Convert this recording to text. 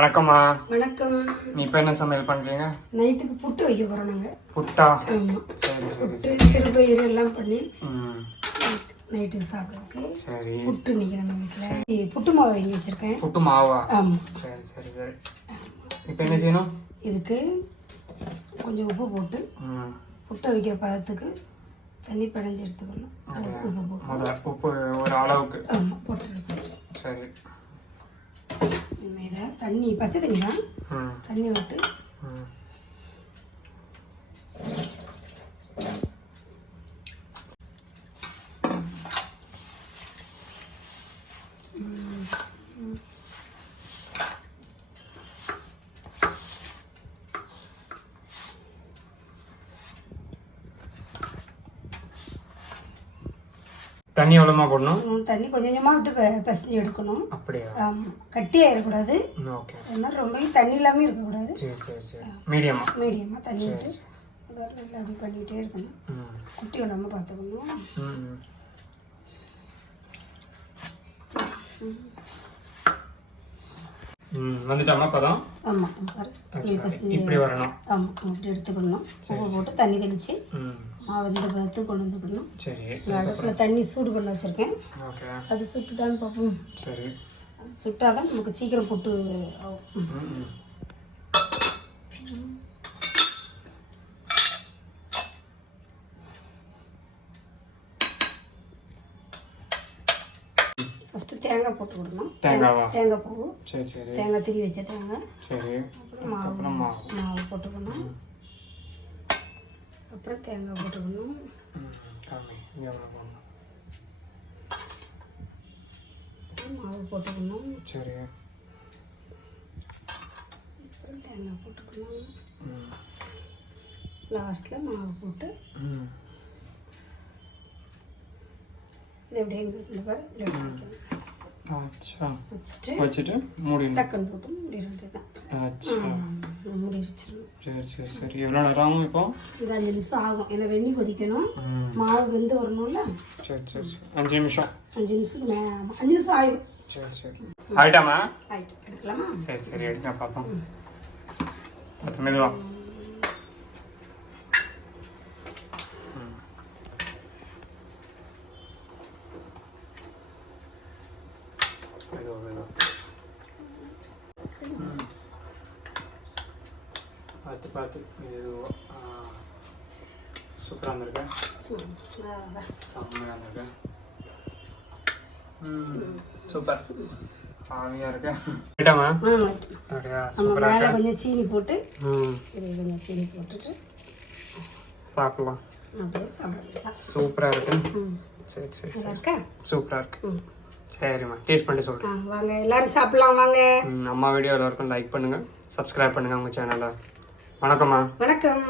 வணக்கம்மா. வணக்கம். நீ இப்போ என்ன சமையல் பண்றீங்க? நைட்டுக்கு புட்டு வைக்க போறோம் நாங்க. புட்டா? ஆமா. சரி சரி புட்டு சிறுபயிறு எல்லாம் பண்ணி நைட்டுக்கு சாப்பிடுறதுக்கு. சரி. புட்டு இன்னைக்கு நம்ம வீட்டில் புட்டு மாவு வாங்கி வச்சிருக்கேன். புட்டு மாவா? ஆமா. சரி சரி சரி. இப்போ என்ன செய்யணும்? இதுக்கு கொஞ்சம் உப்பு போட்டு புட்டை வைக்கிற பதத்துக்கு தண்ணி பிணைஞ்சு எடுத்துக்கணும். உப்பு ஒரு அளவுக்கு போட்டு. சரி. இனிமேல தண்ணி பச்சை தண்ணி தான், தண்ணி விட்டு தண்ணி எவ்வளோமா போடணும்? தண்ணி கொஞ்சம் கொஞ்சமாக விட்டு பிசைஞ்சு எடுக்கணும். அப்படியா? ஆமாம், கட்டியாயிடக்கூடாது. ஓகே. அதனால் ரொம்ப தண்ணி இல்லாமல் இருக்கக்கூடாது. சரி சரி சரி. மீடியமாக தண்ணி விட்டு நல்லா அப்படி பண்ணிகிட்டே இருக்கணும். குட்டி விடாமல் பார்த்துக்கணும். வந்துட்டாமா பதம்? ஆமாம், இப்படி வரணும். ஆமாம், அப்படி எடுத்துக்கணும். உப்பு போட்டு தண்ணி தெளித்து மாவு இந்த பதத்துக்கு கொண்டு வந்துக்கணும். சரி. அடுப்பில் தண்ணி சூடு பண்ண வச்சுருக்கேன். ஓகே. அது சுட்டுட்டான்னு பார்ப்போம். சரி. சுட்டாதான் நமக்கு சீக்கிரம் புட்டு ஆகும். ஃபஸ்ட்டு தேங்காய் போட்டு விடணும். தேங்காய் பூ. சரி சரி. தேங்காய் திரி வச்ச தேங்காய். சரி. அப்புறம் மாவு போட்டுக்கணும். அப்புறம் தேங்காய் போட்டுக்கணும். மாவு போட்டுக்கணும். சரி. அப்புறம் தேங்காய் போட்டுக்கணும். லாஸ்ட்டில் மாவு போட்டு இது எப்படியே இந்த வச்சுட்டு மூடி டக்குன்னு போட்டு மூடி தான். மூடி வச்சிடணும். சரி சரி சரி. எவ்வளோ நேரம் ஆகும் இப்போ? இது 5 நிமிஷம் ஆகும். ஏன்னா வெந்நி கொதிக்கணும், மாவு வெந்து வரணும்ல. சரி சரி சரி. 5 நிமிஷம். 5 நிமிஷம் ஆயிடும். சரி சரி. ஆயிட்டாமா? ஆயிட்டு எடுக்கலாமா? சரி சரி, எடுக்க பார்ப்போம். பத்து மெதுவா. பார்த்து பார்த்து மெதுவாக. சூப்பராக இருந்திருக்கேன், செம்மையாக இருந்திருக்கேன். சூப்பர், ஆவியாக இருக்கேன். கேட்டாமா? சூப்பராக மேலே கொஞ்சம் சீனி போட்டு கொஞ்சம் சீனி போட்டுட்டு சாப்பிடலாம். அப்படியே சாப்பிடலாம். சூப்பராக இருக்கு. சரி சரி சரி. சூப்பராக இருக்கு. சரிம்மா, டேஸ்ட் பண்ணி சொல்கிறேன். வாங்க எல்லாரும் சாப்பிடலாம் வாங்க. அம்மா வீடியோ எல்லாருக்கும் லைக் பண்ணுங்கள், சப்ஸ்கிரைப் பண்ணுங்கள் உங்கள் சேனலை. வணக்கம்மா. வணக்கம்.